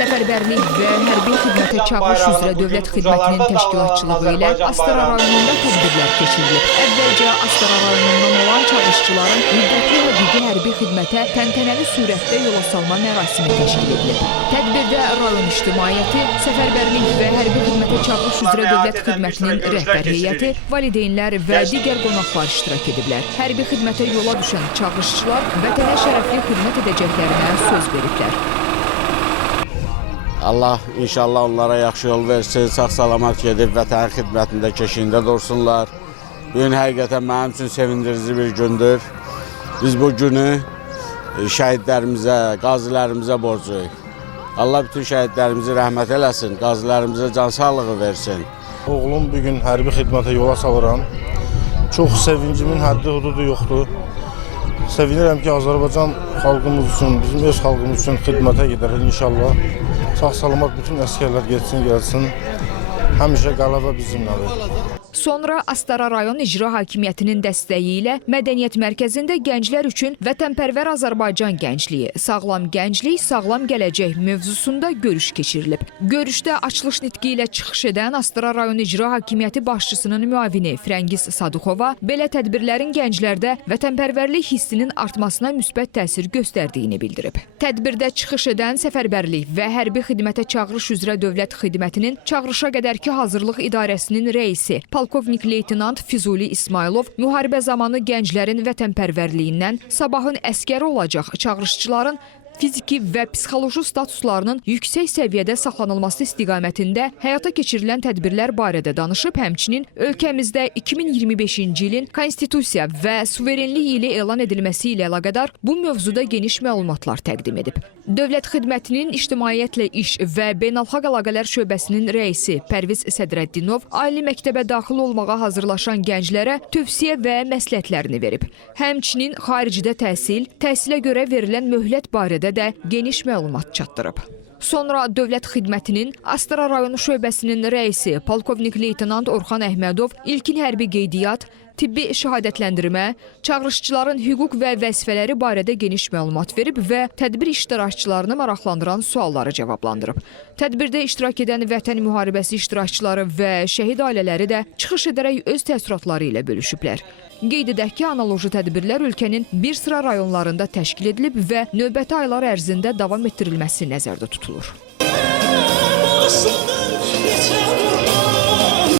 Səfərbərlik və hərbi xidmətə çağırış üzrə Dövlət Xidmətinin təşkilatçılığı ilə Astara rayonunda tədbirlər keçirilib. Əvvəlcə Astara rayonundan olan çağırışçıların müddətli hüquqi hərbi xidmətə təntənəli surətdə yola salma mərasimi təşkil edilib. Tədbirdə rayon ictimaiyyəti, Səfərbərlik və hərbi xidmətə çağırış üzrə Dövlət Xidmətinin rəhbər heyəti, valideynlər və digər qonaqlar iştirak ediblər. Hərbi xidmətə yola düşən çağırışçılar vətənə şərəfli xidmət edəcəklərinə söz veriblər. Allah inşallah onlara yaxşı yol versin, sağ-salamat gedib vətən xidmətində keşiyində dursunlar. Bugün həqiqətən mənim üçün sevindirici bir gündür. Biz bu günü şəhidlərimizə, qazilərimizə borcluyuq. Allah bütün şəhidlərimizi rəhmət eləsin, qazilərimizə can sağlığı versin. Oğlum bugün hərbi xidmətə yola salıram. Çox sevincimin həddi hududu yoxdur. Sevinirəm ki, Azərbaycan xalqımız üçün, bizim öz xalqımız üçün xidmətə gedərək inşallah. Sağ-salamat bütün əsgərlər getsin, gəlsin. Həmişə qələbə bizimlədir. Sonra Astara rayon icra hakimiyyətinin dəstəyi ilə Mədəniyyət Mərkəzində gənclər üçün Vətənpərvər Azərbaycan gəncliyi, sağlam gənclik, sağlam gələcək mövzusunda görüş keçirilib. Görüşdə açılış nitqi ilə çıxış edən Astara rayon icra hakimiyyəti başçısının müavini Frəngiz Sadıxova belə tədbirlərin gənclərdə vətənpərvərlik hissinin artmasına müsbət təsir göstərdiyini bildirib. Tədbirdə çıxış edən Səfərbərlik və hərbi xidmətə çağırış üzrə Dövlət Xidmətinin çağırışa qədərki hazırlıq idarəsinin reisi Polkovnik Leytenant Füzuli İsmailov müharibə zamanı gənclərin vətənpərvərliyindən, sabahın əskəri olacaq çağırışçıların fiziki və psixoloji statuslarının yüksək səviyyədə saxlanılması istiqamətində həyata keçirilən tədbirlər barədə danışıb, həmçinin ölkəmizdə 2025-ci ilin Konstitusiya və suverenlik ili elan edilməsi ilə əlaqədar bu mövzuda geniş məlumatlar təqdim edib. Dövlət Xidmətinin İctimaiyyətlə İş və Beynəlxalq Əlaqələr şöbəsinin rəisi Pərviz Sədrəddinov ali məktəbə daxil olmağa hazırlaşan gənclərə tövsiyə və məsləhətlərini verib. Həmçinin xaricdə təhsilə görə verilən möhlət barədə də geniş məlumat çatdırıb. Sonra Dövlət Xidmətinin Astara rayonu şöbəsinin rəisi Polkovnik Leytenant Orxan Əhmədov ilkin hərbi qeydiyyat, tibbi şəhadətləndirmə, çağırışçıların hüquq və vəzifələri barədə geniş məlumat verib və tədbir iştirakçılarını maraqlandıran sualları cavablandırıb. Tədbirdə iştirak edən vətən müharibəsi iştirakçıları və şəhid ailələri də çıxış edərək öz təəssüratları ilə bölüşüblər. Qeyd edək ki, analoji tədbirlər ölkənin bir sıra rayonlarında təşkil edilib və növbəti aylar ərzində davam etdirilməsi nəzərdə tutulur.